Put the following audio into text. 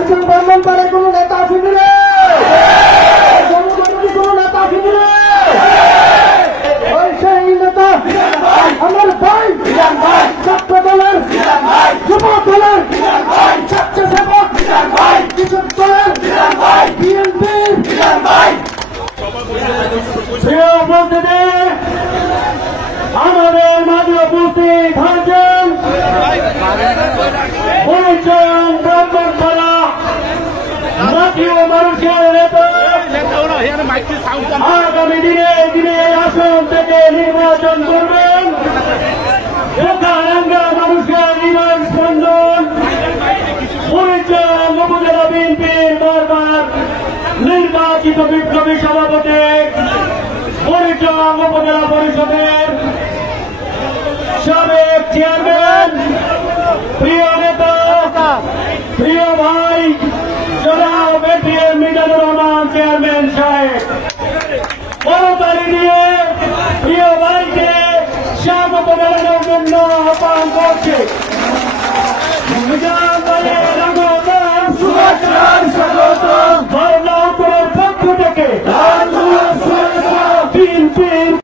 একজন ব্রাহ্মণবাড়ির কোন নেতা আছেন রে? জনগণের কোন নেতা আছেন রে? ওই সেই নেতা আমার ভাই ছাত্র দলের যুব দলের স্বেচ্ছাসেবক কৃষক দলের বিএনপির প্রিয় উপস্থিতি, আমাদের মাঝে উপস্থিত হয়েছেন পরিচয়ন ব্রাহ্মণপাড়া জাতীয় মানুষের নেতা, আগামী দিনে আসন থেকে নির্বাচন করবেন এখানকার মানুষের হৃদয় স্পন্দন পরিচয়ন উপজেলা বিএনপির বারবার নির্বাচিত বিপ্লবী সভাপতি, পরিচয়ন উপজেলা পরিষদের সাবেক চেয়ারম্যান, প্রিয় নেতা, প্রিয় ভাই জনাব এটিএম মিজানুর রহমান চেয়ারম্যান সাহেব, করতালি দিয়ে প্রিয় ভাইকে স্বাগত জানানোর জন্য আহ্বান করছে।